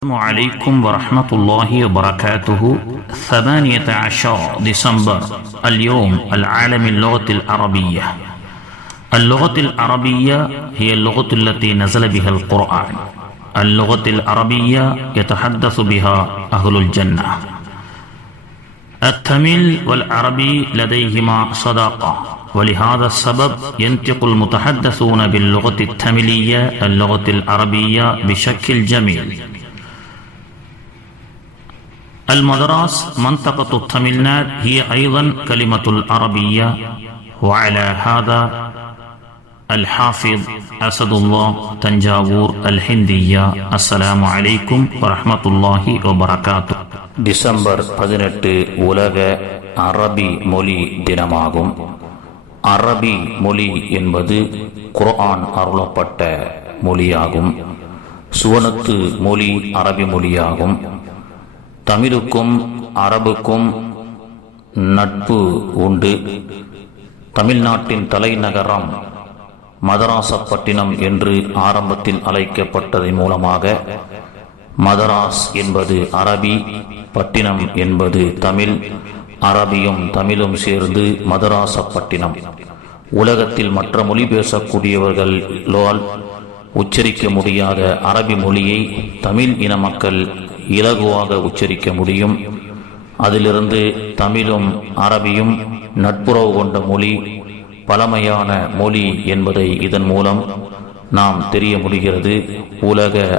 السلام عليكم ورحمة الله وبركاته. 18 ديسمبر اليوم العالمي اللغة العربية. اللغة العربية هي اللغة التي نزل بها القرآن. اللغة العربية يتحدث بها أهل الجنة. التميل والعربي لديهما صداقة، ولهذا السبب ينطق المتحدثون باللغة التميلية اللغة العربية بشكل جميل. المدراس منطقة التميلناد هي أيضا كلمة العربية، وعلى هذا الحافظ أسد الله تنجاور الهندية. السلام عليكم ورحمة الله وبركاته. December 18 உலக அரபி மொழி தினமாகும். அரபி மொழி என்பது குர்ஆன் அருளப்பட்ட மொழியாகும். சுவனத்து மொழி அரபி மொழியாகும். தமிழுக்கும் அரபுக்கும் நட்பு உண்டு. தமிழ்நாட்டின் தலைநகரம் மதராசப்பட்டினம் என்று ஆரம்பத்தில் அழைக்கப்பட்டதன் மூலமாக மதராஸ் என்பது அரபி, பட்டினம் என்பது தமிழ். அரபியும் தமிழும் சேர்ந்து மதராசப்பட்டினம். உலகத்தில் மற்ற மொழி பேசக்கூடியவர்களால் உச்சரிக்க முடியாத அரபி மொழியை தமிழ் இன மக்கள் இலகுவாக உச்சரிக்க முடியும். அதிலிருந்து தமிழும் அரபியும் நட்புறவு கொண்ட மொழி, பழமையான மொழி என்பதை இதன் மூலம் நாம் தெரிய முடிகிறது. உலக